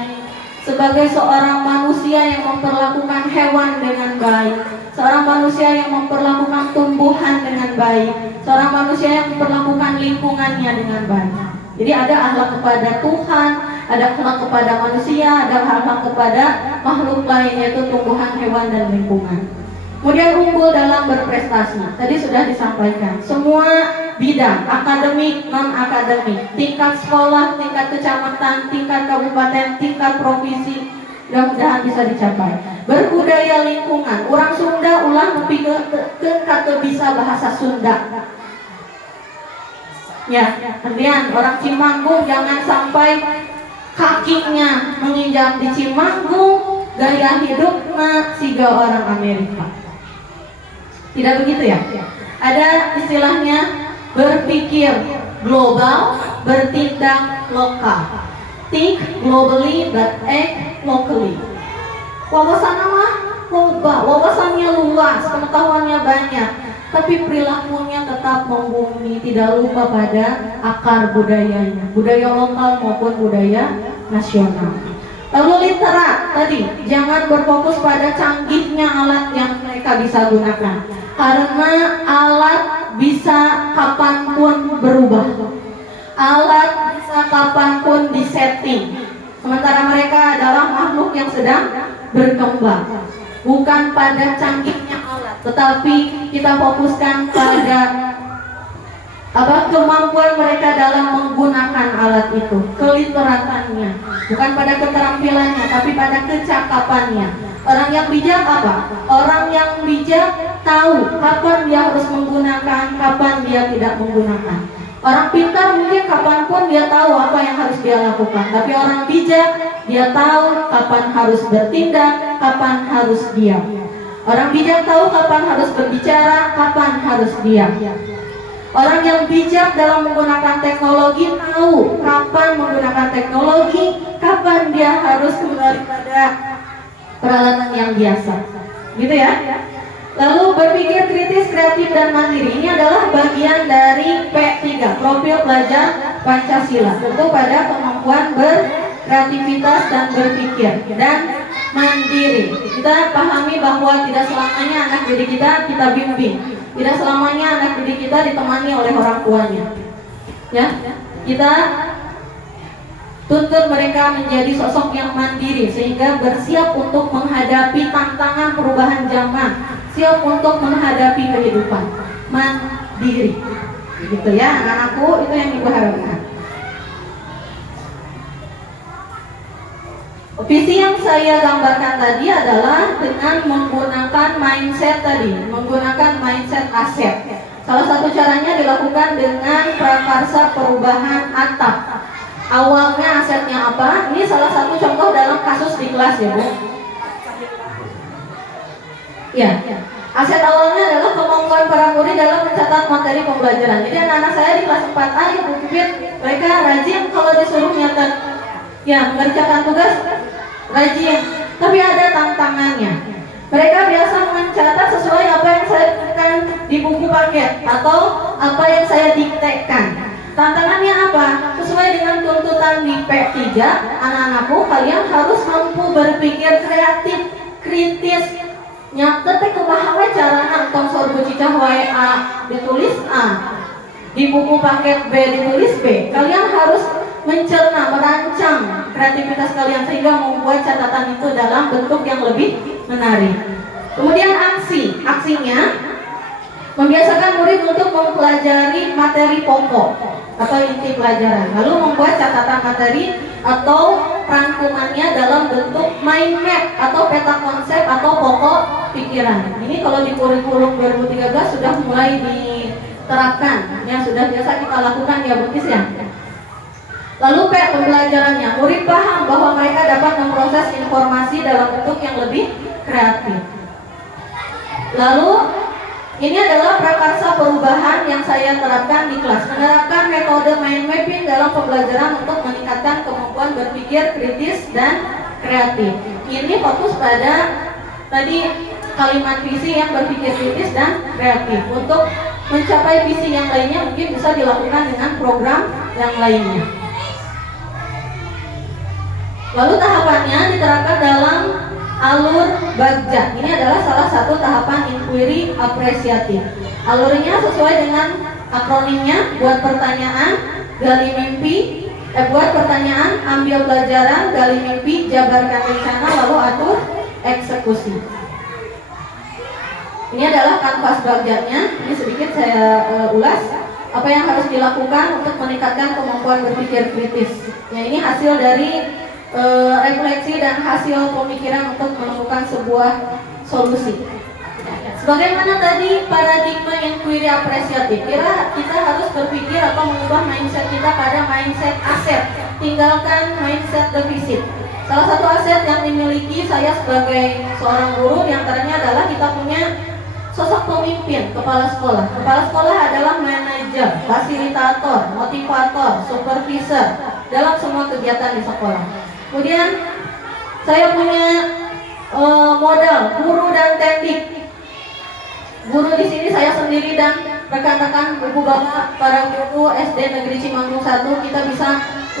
sebagai seorang manusia yang memperlakukan hewan dengan baik, seorang manusia yang memperlakukan tumbuhan dengan baik, seorang manusia yang memperlakukan lingkungannya dengan baik. Jadi ada akhlak kepada Tuhan, ada akhlak kepada manusia, ada akhlak kepada makhluk lain, yaitu tumbuhan, hewan, dan lingkungan. Kemudian unggul dalam berprestasi. Tadi sudah disampaikan, semua bidang, akademik, non-akademik, tingkat sekolah, tingkat kecamatan, tingkat kabupaten, tingkat provinsi, mudah-mudahan bisa dicapai. Berbudaya lingkungan, orang Sunda ulah lebih ke kata bisa bahasa Sunda. Ya, kemudian orang Cimanggung jangan sampai kakinya menginjak di Cimanggung, gaya hidupnya siga orang Amerika. Tidak begitu ya? Ada istilahnya berpikir global, bertindak lokal. Think globally but act locally. Wawasannya mah loba, wawasannya luas, pengetahuannya banyak, tapi perilakunya tetap membumi, tidak lupa pada akar budayanya, budaya lokal maupun budaya nasional. Lalu literat tadi, jangan berfokus pada canggihnya alat yang mereka bisa gunakan, karena alat bisa kapanpun berubah, alat bisa kapanpun disetting, sementara mereka adalah makhluk yang sedang berkembang. Bukan pada canggihnya alat, tetapi kita fokuskan pada kemampuan mereka dalam menggunakan alat itu, keliteratannya, bukan pada keterampilannya, tapi pada kecakapannya. Orang yang bijak apa? Orang yang bijak tahu kapan dia harus menggunakan, kapan dia tidak menggunakan. Orang pintar mungkin kapanpun dia tahu apa yang harus dia lakukan, tapi orang bijak dia tahu kapan harus bertindak, kapan harus diam. Orang bijak tahu kapan harus berbicara, kapan harus diam. Orang yang bijak dalam menggunakan teknologi tahu kapan menggunakan teknologi, kapan dia harus kembali pada peralatan yang biasa. Gitu ya. Lalu berpikir kritis, kreatif, dan mandiri. Ini adalah bagian dari P3, profil pelajar Pancasila. Tentu pada kemampuan berkreativitas dan berpikir dan mandiri. Kita pahami bahwa tidak selamanya anak didik kita bimbing. Tidak selamanya anak didik kita ditemani oleh orang tuanya. Ya, kita tuntut mereka menjadi sosok yang mandiri sehingga bersiap untuk menghadapi tantangan perubahan zaman, siap untuk menghadapi kehidupan, mandiri. Gitu ya, anak-anakku, itu yang Ibu harapkan. Visi yang saya gambarkan tadi adalah dengan menggunakan mindset tadi, menggunakan mindset aset. Salah satu caranya dilakukan dengan prakarsa perubahan atap. Awalnya asetnya apa? Ini salah satu contoh dalam kasus di kelas ya Bu. Ya, aset awalnya adalah kemampuan para murid dalam mencatat materi pembelajaran. Jadi anak-anak saya di kelas 4A, Ibu Pipit, mereka rajin kalau disuruh nyatet, ya mengerjakan tugas, rajin. Tapi ada tantangannya. Mereka biasa mencatat sesuai apa yang saya berikan di buku paket atau apa yang saya diktekan. Tantangannya apa? Sesuai dengan tuntutan di P3, anak-anakku, kalian harus mampu berpikir kreatif, kritis, nyatet kepahama cara tong sorbu cicah WA ditulis A, di buku paket B ditulis B. Kalian harus mencerna, merancang kreativitas kalian sehingga membuat catatan itu dalam bentuk yang lebih menarik. Kemudian aksinya membiasakan murid untuk mempelajari materi pokok atau inti pelajaran, lalu membuat catatan materi atau rangkumannya dalam bentuk mind map atau peta konsep atau pokok pikiran. Ini kalau di kurikulum 2013 sudah mulai diterapkan, yang sudah biasa kita lakukan ya Bu Kis ya. Lalu P, pembelajarannya, murid paham bahwa mereka dapat memproses informasi dalam bentuk yang lebih kreatif. Lalu ini adalah prakarsa perubahan yang saya terapkan di kelas, menerapkan metode mind mapping dalam pembelajaran untuk meningkatkan kemampuan berpikir kritis dan kreatif. Ini fokus pada tadi kalimat visi yang berpikir kritis dan kreatif. Untuk mencapai visi yang lainnya mungkin bisa dilakukan dengan program yang lainnya. Lalu tahapannya diterapkan dalam alur bagja. Ini adalah salah satu tahapan inquiry apresiatif. Alurnya sesuai dengan akronimnya, buat pertanyaan, gali mimpi, buat pertanyaan, ambil pelajaran, gali mimpi, jabarkan rencana, lalu atur eksekusi. Ini adalah kanvas bagjanya. Ini sedikit saya ulas. Apa yang harus dilakukan untuk meningkatkan kemampuan berpikir kritis. Ya, ini hasil dari refleksi dan hasil pemikiran untuk menemukan sebuah solusi. Sebagaimana tadi paradigma inquiry apresiatif, kita harus berpikir atau mengubah mindset kita pada mindset aset, tinggalkan mindset defisit. Salah satu aset yang dimiliki saya sebagai seorang guru diantaranya adalah kita punya sosok pemimpin, kepala sekolah. Kepala sekolah adalah manajer, fasilitator, motivator, supervisor dalam semua kegiatan di sekolah. Kemudian saya punya modal guru dan teknik. Guru di sini saya sendiri dan rekan-rekan ibu bapak para guru SD Negeri Cimanggung 1, kita bisa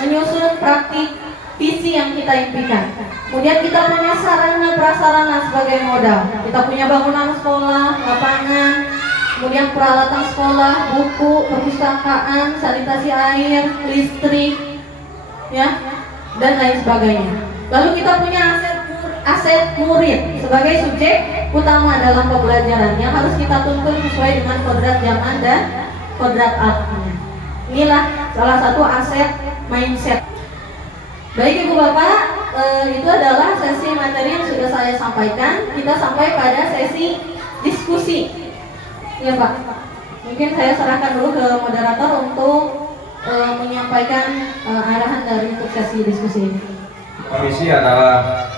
menyusun praktik visi yang kita impikan. Kemudian kita punya sarana prasarana sebagai modal. Kita punya bangunan sekolah, lapangan, kemudian peralatan sekolah, buku, perpustakaan, sanitasi air, listrik, ya, dan lain sebagainya. Lalu kita punya aset murid sebagai subjek utama dalam pembelajaran yang harus kita tuntun sesuai dengan kodrat zaman dan kodrat alatnya. Inilah salah satu aset mindset. Baik Ibu Bapak, itu adalah sesi materi yang sudah saya sampaikan. Kita sampai pada sesi diskusi. Ya Pak, mungkin saya serahkan dulu ke moderator untuk menyampaikan arahan dari untuk sesi diskusi ini. Misi adalah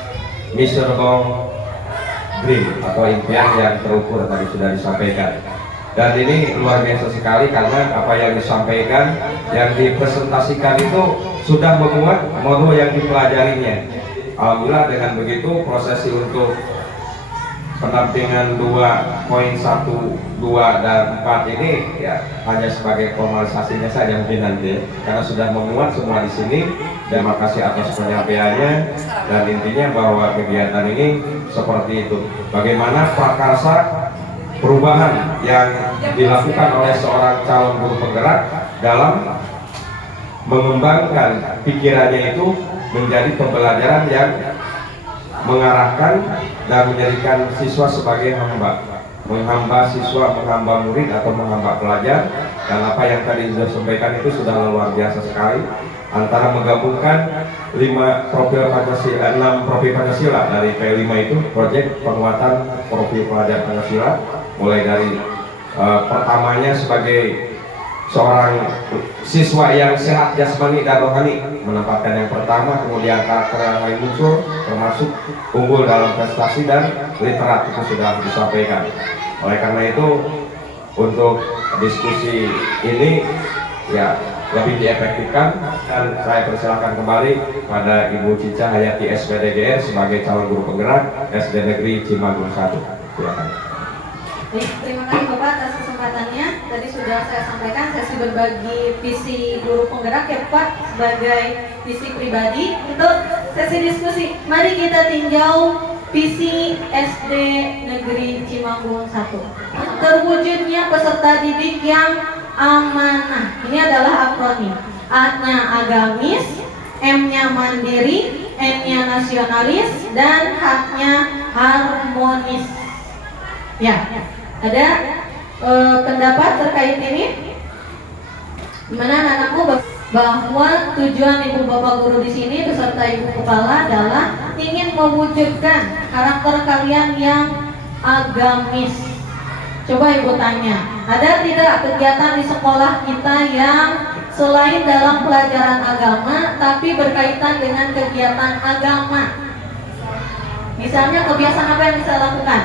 measurable dream atau impian yang terukur tadi sudah disampaikan. Dan ini luar biasa sekali karena apa yang disampaikan, yang dipresentasikan itu sudah memuat modul yang dipelajarinya. Alhamdulillah dengan begitu prosesi untuk pendampingan 2.1, 2, dan 4 ini ya hanya sebagai formalisasinya saja mungkin nanti, karena sudah memuat semua di sini. Terima kasih atas penyampaiannya, dan intinya bahwa kegiatan ini seperti itu. Bagaimana prakarsa perubahan yang dilakukan oleh seorang calon guru penggerak dalam mengembangkan pikirannya itu menjadi pembelajaran yang mengarahkan dan menjadikan siswa sebagai hamba. menghamba siswa, menghamba murid atau menghamba pelajar. Dan apa yang tadi sudah sampaikan itu sudah luar biasa sekali, antara menggabungkan 6 profil Pancasila dari P5 itu, proyek penguatan profil pelajar Pancasila, mulai dari pertamanya sebagai seorang siswa yang sehat jasmani dan rohani, menempatkan yang pertama, kemudian karakter yang lain muncul, termasuk unggul dalam prestasi dan literat, itu sudah disampaikan. Oleh karena itu, untuk diskusi ini ya lebih diefektifkan, dan saya persilakan kembali pada Ibu Cica Hayati SPDGR sebagai calon guru penggerak SD Negeri Cimanggung 1. Silakan. Baik, terima kasih Bapak atas kesempatannya. Tadi sudah saya sampaikan sesi berbagi visi guru penggerak ya Pak sebagai visi pribadi. Untuk sesi diskusi, mari kita tinjau visi SD Negeri Cimanggung 1. Terwujudnya peserta didik yang amanah. Ini adalah akronim. A-nya agamis, M-nya mandiri, N-nya nasionalis, dan H-nya harmonis. Ya, ada pendapat terkait ini? Gimana anak-anakmu bahwa tujuan ibu bapak guru di sini beserta ibu kepala adalah ingin mewujudkan karakter kalian yang agamis. Coba ibu tanya, ada tidak kegiatan di sekolah kita yang selain dalam pelajaran agama tapi berkaitan dengan kegiatan agama? Misalnya kebiasaan apa yang bisa lakukan?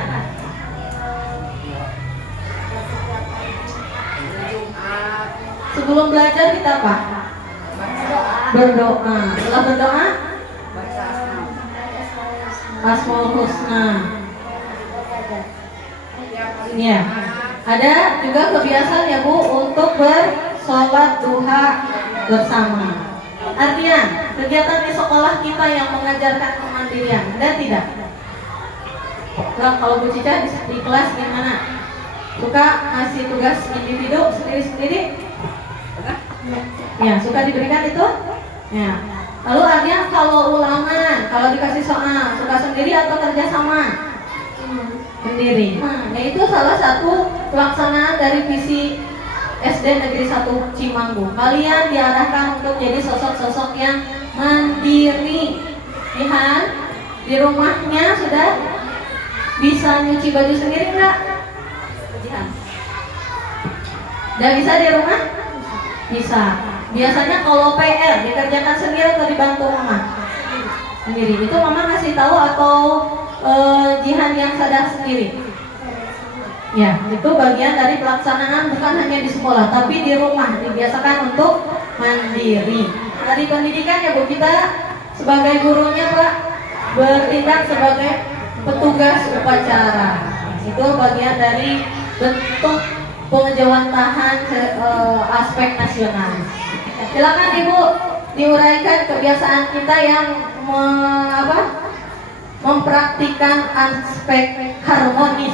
Sebelum belajar kita apa? Berdoa. Setelah berdoa? Asmaul Husna. Ya. Ada juga kebiasaan ya Bu untuk bersolat duha bersama. Artinya kegiatan di sekolah kita yang mengajarkan kemandirian, ada tidak? Kalau Bu Cica di kelas gimana? Suka ngasih tugas individu sendiri-sendiri? Ya, suka diberikan itu? Ya. Lalu artinya kalau ulangan, kalau dikasih soal, suka sendiri atau kerja sama? Sendiri. Itu salah satu pelaksanaan dari visi SD Negeri 1 Cimanggung. Kalian diarahkan untuk jadi sosok-sosok yang mandiri. Lihat, di rumahnya sudah bisa nyuci baju sendiri enggak? Udah bisa di rumah? Bisa. Biasanya kalau PR dikerjakan sendiri atau dibantu mama? Sendiri. Itu mama ngasih tahu atau Jihan yang sadar sendiri? Ya, itu bagian dari pelaksanaan bukan hanya di sekolah, tapi di rumah dibiasakan untuk mandiri. Dari pendidikan ya Bu, kita sebagai gurunya Pak bertindak sebagai petugas upacara. Itu bagian dari bentuk pengejawantahan aspek nasionalis. Silakan Ibu diuraikan kebiasaan kita yang mempraktikkan aspek harmonis.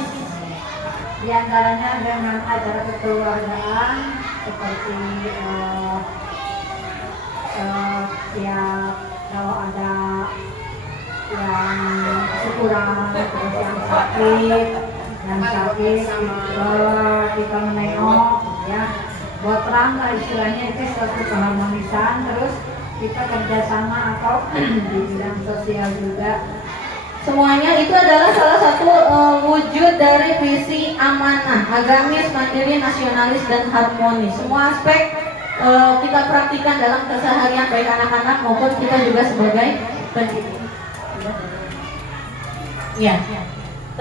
Di antaranya dengan acara kekeluargaan seperti ya kalau ada yang kurang, terus yang sakit kita menengok ya, buat terang lah istilahnya, itu suatu keharmonisan. Terus kita kerjasama atau di bidang sosial juga. Semuanya itu adalah salah satu wujud dari visi amanah, agamis, mandiri, nasionalis, dan harmonis. Semua aspek kita praktikkan dalam keseharian baik anak-anak maupun kita juga sebagai pendidik. Ya.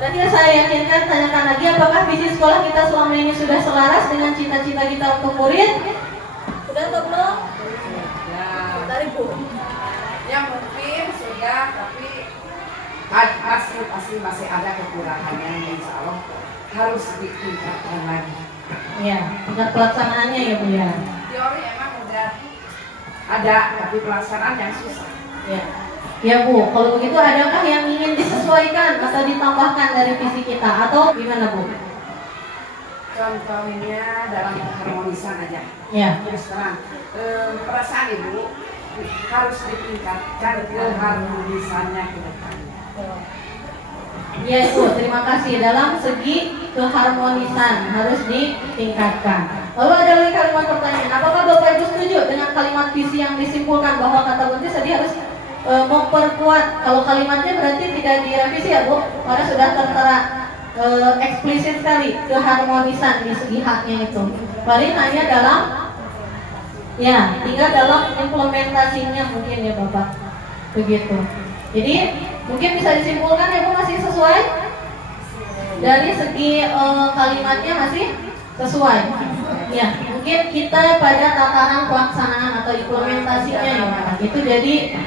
Terakhir saya yakinkan, tanyakan lagi apakah visi sekolah kita selama ini sudah selaras dengan cita-cita kita untuk murid? Sudah atau belum? Ya. Dari Bu. Ya mungkin sudah, tapi masih ada kekurangannya, insya Allah harus ditingkatkan lagi. Ya, tingkat pelaksanaannya ya Bu ya. Teori emang udah ada, tapi pelaksanaan yang susah. Ya. Ya Bu, kalau begitu adakah yang ingin disesuaikan atau ditambahkan dari visi kita atau gimana Bu? Contohnya dalam harmonisan aja. Ya. Terus terang, perasaan Ibu harus ditingkatkan keharmonisannya ke depan. Ya Ibu, terima kasih. Dalam segi keharmonisan harus ditingkatkan. Lalu ada lagi kalimat pertanyaan, apakah Bapak Ibu setuju dengan kalimat visi yang disimpulkan bahwa kata kunci tadi harus memperkuat? Kalau kalimatnya berarti tidak direvisi ya Bu, karena sudah tertera eksplisit sekali keharmonisan di segi haknya itu. Paling hanya dalam, ya tinggal dalam implementasinya mungkin ya Bapak, begitu. Jadi mungkin bisa disimpulkan ya Bu, masih sesuai dari segi kalimatnya, masih sesuai. Ya, mungkin kita pada tataran pelaksanaan atau implementasinya ya, itu jadi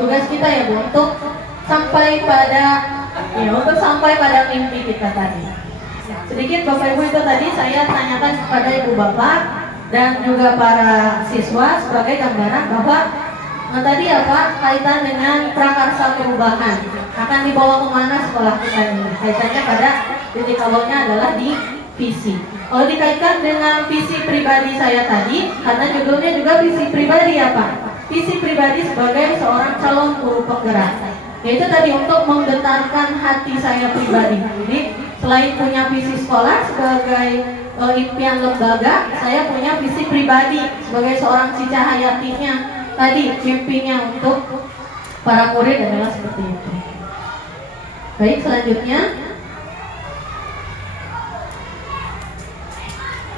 tugas kita ya Bu, untuk sampai pada mimpi kita tadi. Sedikit Bapak Ibu, itu tadi saya tanyakan kepada Ibu Bapak dan juga para siswa sebagai gambaran bahwa tadi apa kaitan dengan prakarsa perubahan akan dibawa kemana sekolah kita ini. Kaitannya pada titik awalnya adalah di visi. Kalau dikaitkan dengan visi pribadi saya tadi, karena judulnya juga visi pribadi apa? Visi pribadi sebagai seorang calon guru penggerak. Yaitu tadi untuk menggetarkan hati saya pribadi. Jadi selain punya visi sekolah sebagai impian lembaga, saya punya visi pribadi sebagai seorang Cica Hayatinya. Tadi mimpinya untuk para murid adalah seperti itu. Baik, selanjutnya.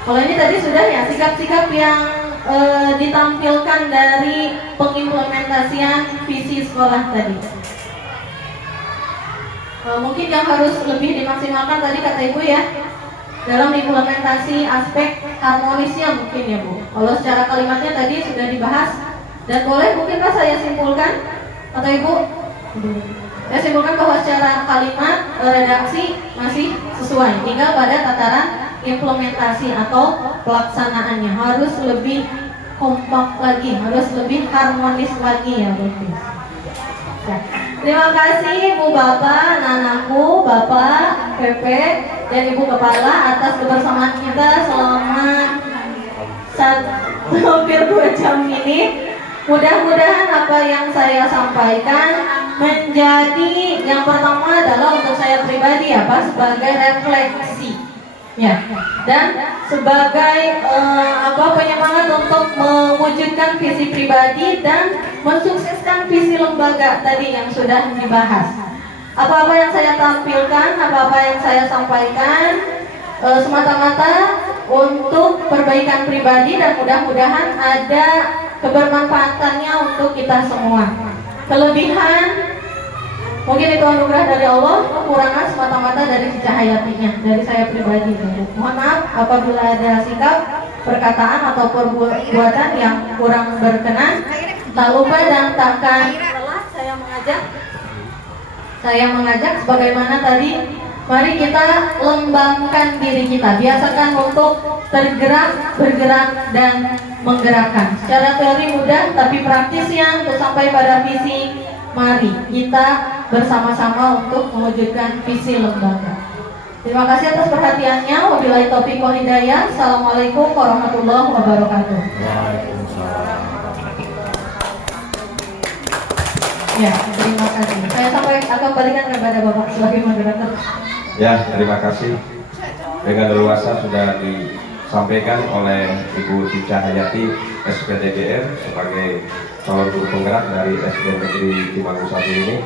Kalau ini tadi sudah ya sikap-sikap yang ditampilkan dari pengimplementasian visi sekolah tadi. Mungkin yang harus lebih dimaksimalkan tadi kata Ibu ya, dalam implementasi aspek harmonisnya mungkin ya Bu. Kalau secara kalimatnya tadi sudah dibahas. Dan boleh mungkin Pak saya simpulkan atau Ibu? Saya simpulkan bahwa secara kalimat redaksi masih sesuai, tinggal pada tataran implementasi atau pelaksanaannya harus lebih kompak lagi, harus lebih harmonis lagi ya Bu. Ya. Terima kasih Ibu Bapak, Nanaku, Bapak, PP, dan Ibu Kepala atas kebersamaan kita selama hampir 2 jam ini. Mudah-mudahan apa yang saya sampaikan menjadi yang pertama adalah untuk saya pribadi ya Pak, sebagai refleksi ya, dan sebagai penyemangat untuk mewujudkan visi pribadi dan mensukseskan visi lembaga tadi yang sudah dibahas. Apa-apa yang saya tampilkan, apa-apa yang saya sampaikan semata-mata untuk perbaikan pribadi dan mudah-mudahan ada kebermanfaatannya untuk kita semua. Kelebihan mungkin itu anugerah dari Allah, kekurangan semata-mata dari Cica Hayatinya, dari saya pribadi. Mohon maaf apabila ada sikap, perkataan atau perbuatan yang kurang berkenan. Tak lupa dan takkan lelah saya mengajak sebagaimana tadi, mari kita lembangkan diri kita, biasakan untuk tergerak, bergerak, dan menggerakkan. Secara teori mudah, tapi praktisnya untuk sampai pada visi, mari kita bersama-sama untuk mewujudkan visi lembaga. Terima kasih atas perhatiannya. Wabillahi taufiq wal hidayah. Assalamualaikum warahmatullahi wabarakatuh. Ya, terima kasih. Saya akan berikan kepada Bapak sebagai moderator. Ya, terima kasih. Dengan leluasa sudah disampaikan oleh Ibu Cica Hayati SPDGR sebagai calon guru penggerak dari SD Negeri Cimanggu 1 ini,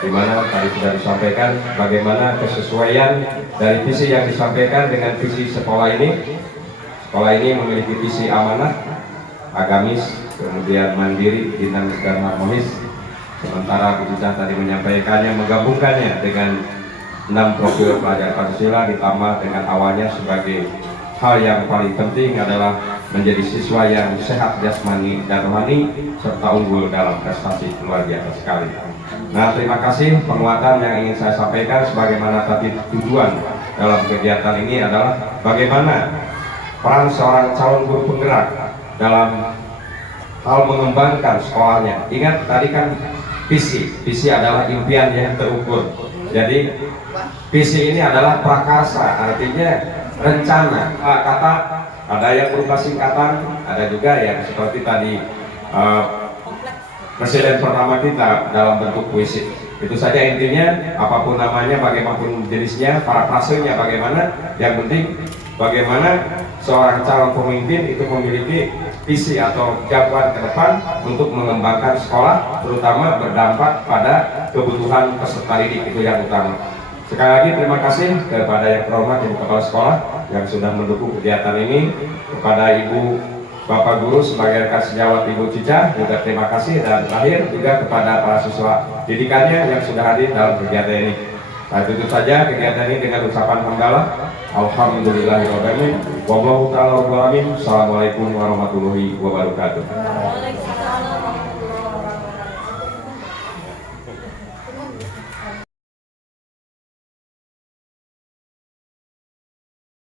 di mana tadi sudah disampaikan bagaimana kesesuaian dari visi yang disampaikan dengan visi sekolah ini. Sekolah ini memiliki visi amanah, agamis, kemudian mandiri, dinamis dan harmonis. Sementara Bu Cica tadi menyampaikannya, menggabungkannya dengan 6 profil pelajar Pancasila, ditambah dengan awalnya sebagai hal yang paling penting adalah menjadi siswa yang sehat jasmani dan rohani serta unggul dalam prestasi luar biasa sekali. Nah, terima kasih. Penguatan yang ingin saya sampaikan sebagaimana tadi tujuan dalam kegiatan ini adalah bagaimana peran seorang calon guru penggerak dalam hal mengembangkan sekolahnya. Ingat tadi kan visi adalah impian yang terukur. Jadi visi ini adalah prakarsa, artinya rencana. Kata ada yang berupa singkatan, ada juga yang seperti tadi presiden pertama kita dalam bentuk puisi. Itu saja intinya, apapun namanya, bagaimanapun jenisnya, parafrasenya bagaimana, yang penting bagaimana seorang calon pemimpin itu memiliki visi atau jagoan ke depan untuk mengembangkan sekolah, terutama berdampak pada kebutuhan peserta didik, itu yang utama. Sekali lagi terima kasih kepada yang terhormat Ibu Kepala Sekolah yang sudah mendukung kegiatan ini, kepada Ibu Bapak Guru sebagai rekan sejawat Ibu Cica juga terima kasih, dan terakhir juga kepada para siswa didikannya yang sudah hadir dalam kegiatan ini. Saya tutup saja kegiatan ini dengan ucapan hamdalah. Alhamdulillahirobbilalamin. Wallahu ta'ala rabbul alamin. Assalamualaikum warahmatullahi wabarakatuh.